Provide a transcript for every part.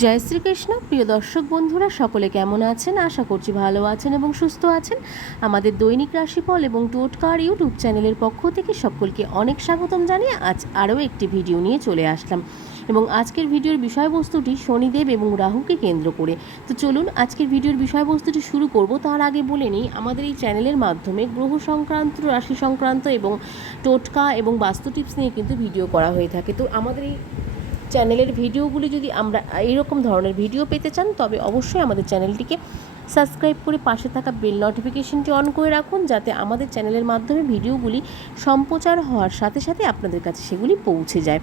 জয় শ্রীকৃষ্ণ। প্রিয় দর্শক বন্ধুরা, সকলে কেমন আছেন? আশা করছি ভালো আছেন এবং সুস্থ আছেন। আমাদের দৈনিক রাশিফল এবং টোটকার ইউটিউব চ্যানেলের পক্ষ থেকে সকলকে অনেক স্বাগতম জানিয়ে আজ আরও একটি ভিডিও নিয়ে চলে আসলাম। এবং আজকের ভিডিওর বিষয়বস্তুটি শনিদেব এবং রাহুকে কেন্দ্র করে। তো চলুন, আজকের ভিডিওর বিষয়বস্তুটি শুরু করব। তার আগে বলে নিই, আমাদের এই চ্যানেলের মাধ্যমে গ্রহ সংক্রান্ত, রাশি সংক্রান্ত এবং টোটকা এবং বাস্তু টিপস নিয়ে কিন্তু ভিডিও করা হয়ে থাকে। তো আমাদের এই চ্যানেলের ভিডিওগুলি যদি আমরা এইরকম ধরনের ভিডিও পেতে চান, তবে অবশ্যই আমাদের চ্যানেলটিকে সাবস্ক্রাইব করে পাশে থাকা বেল নোটিফিকেশনটি অন করে রাখুন, যাতে আমাদের চ্যানেলের মাধ্যমে ভিডিওগুলি সম্প্রচার হওয়ার সাথে সাথে আপনাদের কাছে সেগুলি পৌঁছে যায়।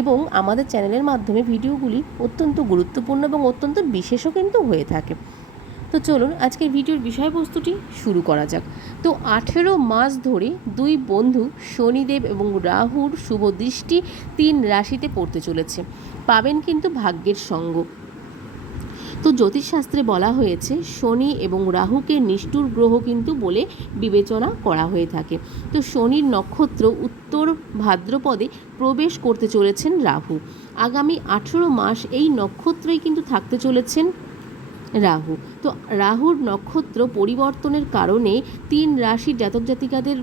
এবং আমাদের চ্যানেলের মাধ্যমে ভিডিওগুলি অত্যন্ত গুরুত্বপূর্ণ এবং অত্যন্ত বিশেষও কিন্তু হয়ে থাকে। তো চলুন আজকের ভিডিওর বিষয়বস্তুটি শুরু করা যাক। তো আঠেরো মাস ধরে দুই বন্ধু, শনিদেব এবং রাহুর শুভ দৃষ্টি তিন রাশিতে পড়তে চলেছে। পাবেন কিন্তু ভাগ্যের সঙ্গ। তো জ্যোতিষশাস্ত্রে বলা হয়েছে, শনি এবং রাহুকে নিষ্ঠুর গ্রহ কিন্তু বলে বিবেচনা করা হয়ে থাকে। তো শনির নক্ষত্র উত্তর ভাদ্রপদে প্রবেশ করতে চলেছেন রাহু। আগামী আঠেরো মাস এই নক্ষত্রই কিন্তু থাকতে চলেছেন রাহু। তো রাহুর নক্ষত্র পরিবর্তনের কারণে তিন রাশির জাতক জাতিকাদের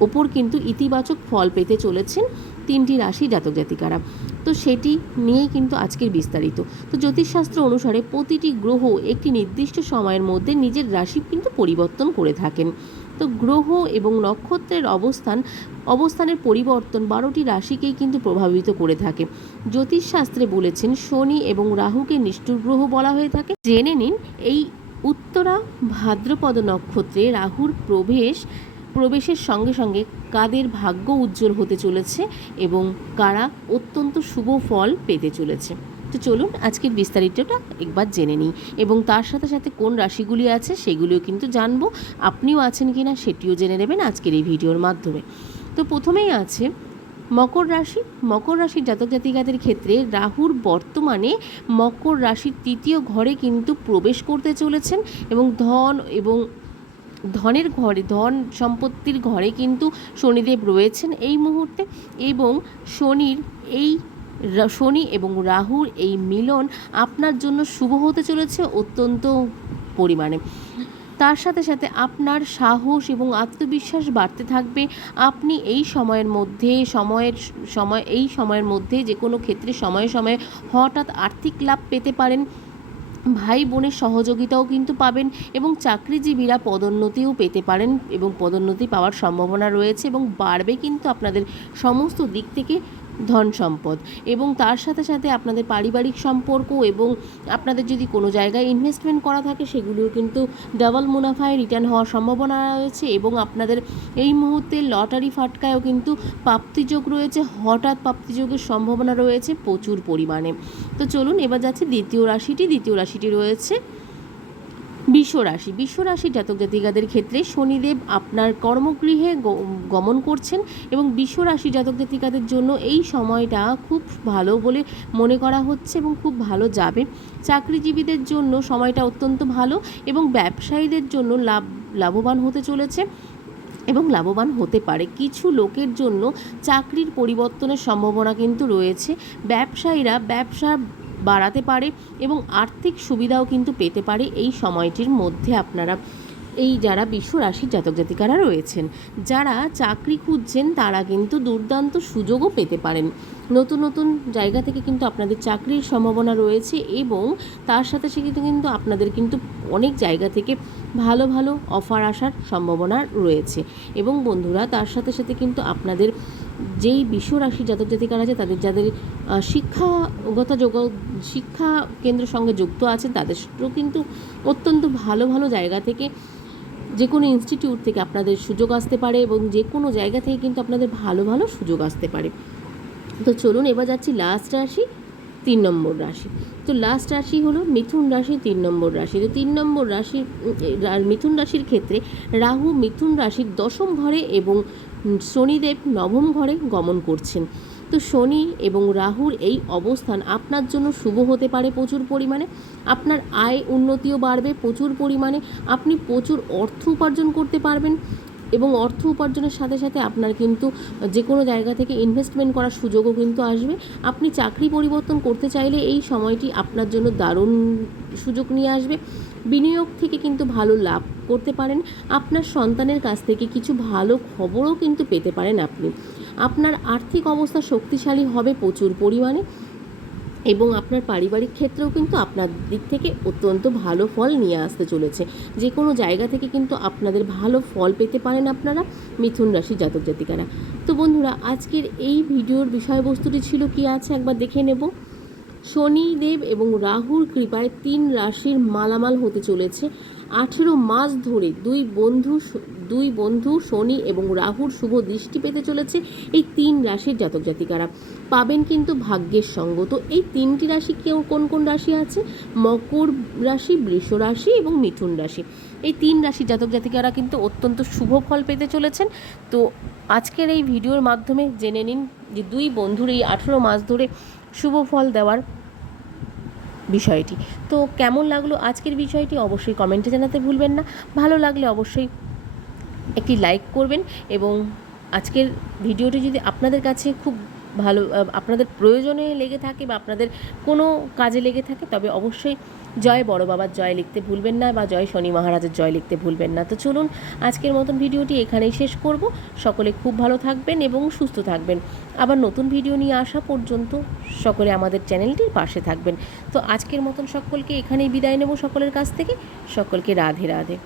ওপর কিন্তু ইতিবাচক ফল পেতে চলেছেন তিনটি রাশি জাতক জাতিকারা। তো সেটি নিয়ে কিন্তু আজকের বিস্তারিত। তো জ্যোতিষশাস্ত্র অনুসারে প্রতিটি গ্রহ একটি নির্দিষ্ট সময়ের মধ্যে নিজের রাশি কিন্তু পরিবর্তন করে থাকেন। তো গ্রহ এবং নক্ষত্রের অবস্থান, অবস্থানের পরিবর্তন বারোটি রাশিকেই কিন্তু প্রভাবিত করে থাকে। জ্যোতিষশাস্ত্রে বলেছেন, শনি এবং রাহুকে নিষ্ঠুর গ্রহ বলা হয়ে থাকে। জেনে নিন, এই উত্তরা ভাদ্রপদ নক্ষত্রে রাহুর প্রবেশ, প্রবেশের সঙ্গে সঙ্গে কাদের ভাগ্য উজ্জ্বল হতে চলেছে এবং কারা অত্যন্ত শুভ ফল পেতে চলেছে। তো চলুন আজকের বিস্তারিতটা একবার জেনে নিই। এবং তার সাথে সাথে কোন রাশিগুলি আছে সেগুলিও কিন্তু জানব। আপনিও আছেন কি না সেটিও জেনে নেবেন আজকের এই ভিডিওর মাধ্যমে। তো প্রথমেই আছে মকর রাশি। মকর রাশির জাতক জাতিকাদের ক্ষেত্রে রাহুর বর্তমানে মকর রাশির তৃতীয় ঘরে কিন্তু প্রবেশ করতে চলেছেন এবং ধন এবং ধনের ঘরে, ধন সম্পত্তির ঘরে কিন্তু শনিদেব রয়েছেন এই মুহূর্তে এবং শনির এই শনি এবং রাহুর এই মিলন আপনার জন্য শুভ হতে চলেছে অত্যন্ত পরিমাণে। তার সাথে সাথে আপনার সাহস এবং আত্মবিশ্বাস বাড়তে থাকবে। আপনি এই সময়ের মধ্যে, সময়ের, সময়, এই সময়ের মধ্যে যে কোনো ক্ষেত্রে সময়ে সময়ে হঠাৎ আর্থিক লাভ পেতে পারেন। ভাই বোনের সহযোগিতাও কিন্তু পাবেন এবং চাকরিজীবীরা পদোন্নতিও পেতে পারেন এবং পদোন্নতি পাওয়ার সম্ভাবনা রয়েছে এবং বাড়বে কিন্তু আপনাদের সমস্ত দিক থেকে ধন সম্পদ। এবং তার সাথে সাথে আপনাদের পারিবারিক সম্পর্ক এবং আপনাদের যদি কোনো জায়গায় ইনভেস্টমেন্ট করা থাকে, সেগুলিও কিন্তু ডাবল মুনাফায় রিটার্ন হওয়ার সম্ভাবনা রয়েছে এবং আপনাদের এই মুহূর্তে লটারি ফাটকায়ও কিন্তু প্রাপ্তিযোগ রয়েছে। হঠাৎ প্রাপ্তিযোগের সম্ভাবনা রয়েছে প্রচুর পরিমাণে। তো চলুন, এবার যাচ্ছে দ্বিতীয় রাশিটি। দ্বিতীয় রাশিটি রয়েছে বিশ্ব রাশি বিশ্ব জাতক জাতিকাদের ক্ষেত্রে শনিদেব আপনার কর্মগৃহে গমন করছেন এবং বিশ্বরাশি জাতক জাতিকাদের জন্য এই সময়টা খুব ভালো বলে মনে করা হচ্ছে এবং খুব ভালো যাবে। চাকরিজীবীদের জন্য সময়টা অত্যন্ত ভালো এবং ব্যবসায়ীদের জন্য লাভ, লাভবান হতে চলেছে এবং লাভবান হতে পারে। কিছু লোকের জন্য চাকরির পরিবর্তনের সম্ভাবনা কিন্তু রয়েছে। ব্যবসায়ীরা ব্যবসা বাড়াতে পারে এবং আর্থিক সুবিধাও কিন্তু পেতে পারে এই সময়টির মধ্যে আপনারা, এই যারা বিশ্ব রাশির জাতক জাতিকারা রয়েছেন, যারা চাকরি খুঁজছেন তারা কিন্তু দুর্দান্ত সুযোগও পেতে পারেন। নতুন নতুন জায়গা থেকে কিন্তু আপনাদের চাকরির সম্ভাবনা রয়েছে এবং তার সাথে সাথে কিন্তু আপনাদের কিন্তু অনেক জায়গা থেকে ভালো ভালো অফার আসার সম্ভাবনা রয়েছে। এবং বন্ধুরা, তার সাথে সাথে কিন্তু আপনাদের যেই বিশ্ব রাশি জাতক জাতিকারা আছে, তাদের যাদের শিক্ষাগত যোগ, শিক্ষা কেন্দ্রের সঙ্গে যুক্ত আছেন তাদেরও কিন্তু অত্যন্ত ভালো ভালো জায়গা থেকে যে কোনো ইনস্টিটিউট থেকে আপনাদের সুযোগ আসতে পারে এবং যে কোনো জায়গা থেকে কিন্তু আপনাদের ভালো ভালো সুযোগ আসতে পারে। তো চলুন এবার যাচ্ছি লাস্ট রাশি, তিন নম্বর রাশি। তো লাস্ট রাশি হলো মিথুন রাশি, তিন নম্বর রাশি। তো তিন নম্বর রাশি মিথুন রাশির ক্ষেত্রে রাহু মিথুন রাশির দশম ঘরে এবং শনিদেব নবম ঘরে গমন করছেন। তো শনি এবং রাহুর এই অবস্থান আপনার জন্য শুভ হতে পারে প্রচুর পরিমাণে। আপনার আয় উন্নতিও বাড়বে প্রচুর পরিমাণে। আপনি প্রচুর অর্থ উপার্জন করতে পারবেন এবং অর্থ উপার্জনের সাথে সাথে আপনার কিন্তু যে কোনো জায়গা থেকে ইনভেস্টমেন্ট করার সুযোগও কিন্তু আসবে। আপনি চাকরি পরিবর্তন করতে চাইলে এই সময়টি আপনার জন্য দারুণ সুযোগ নিয়ে আসবে। বিনিয়োগ থেকে কিন্তু ভালো লাভ করতে পারেন। আপনার সন্তানের কাছ থেকে কিছু ভালো খবরও কিন্তু পেতে পারেন আপনি। আপনার আর্থিক অবস্থা শক্তিশালী হবে প্রচুর পরিমাণে এবং আপনার পারিবারিক ক্ষেত্রেও কিন্তু আপনার দিক থেকে অত্যন্ত ভালো ফল নিয়ে আসতে চলেছে। যে কোনো জায়গা থেকে কিন্তু আপনাদের ভালো ফল পেতে পারেন আপনারা, মিথুন রাশি জাতক জাতিকারা। তো বন্ধুরা, আজকের এই ভিডিওর বিষয়বস্তুটি ছিল কি আছে একবার দেখে নেব। শনিদেব এবং রাহুর কৃপায় তিন রাশির মালামাল হতে চলেছে। আঠেরো মাস ধরে দুই বন্ধু দুই বন্ধু শনি এবং রাহুর শুভ দৃষ্টি পেতে চলেছে এই তিন রাশির জাতক জাতিকারা। পাবেন কিন্তু ভাগ্যের সঙ্গ। তো এই তিনটি রাশি কেউ কোন কোন রাশি আছে? মকর রাশি, বৃষ রাশি এবং মিথুন রাশি। এই তিন রাশি জাতক জাতিকারা কিন্তু অত্যন্ত শুভ ফল পেতে চলেছেন। তো আজকের এই ভিডিওর মাধ্যমে জেনে নিন যে দুই বন্ধুর এই আঠেরো মাস ধরে শুভ ফল দেওয়ার বিষয়টি। তো কেমন লাগল আজকের বিষয়টি অবশ্যই কমেন্টে জানাতে ভুলবেন না। ভালো লাগলে অবশ্যই একটি লাইক করবেন এবং আজকের ভিডিওটি যদি আপনাদের কাছে খুব ভালো আপনাদের প্রয়োজনে লেগে থাকে বা আপনাদের কোনো কাজে লেগে থাকে, তবে অবশ্যই জয় বড় বাবার জয় লিখতে ভুলবেন না বা জয় শনি মহারাজের জয় লিখতে ভুলবেন না। তো চলুন আজকের মতন ভিডিওটি এখানেই শেষ করব। সকলে খুব ভালো থাকবেন এবং সুস্থ থাকবেন। আবার নতুন ভিডিও নিয়ে আসা পর্যন্ত সকলে আমাদের চ্যানেলটির পাশে থাকবেন। তো আজকের মতন সকলকে এখানেই বিদায় নেব সকলের কাছ থেকে। সকলকে রাধে রাধে।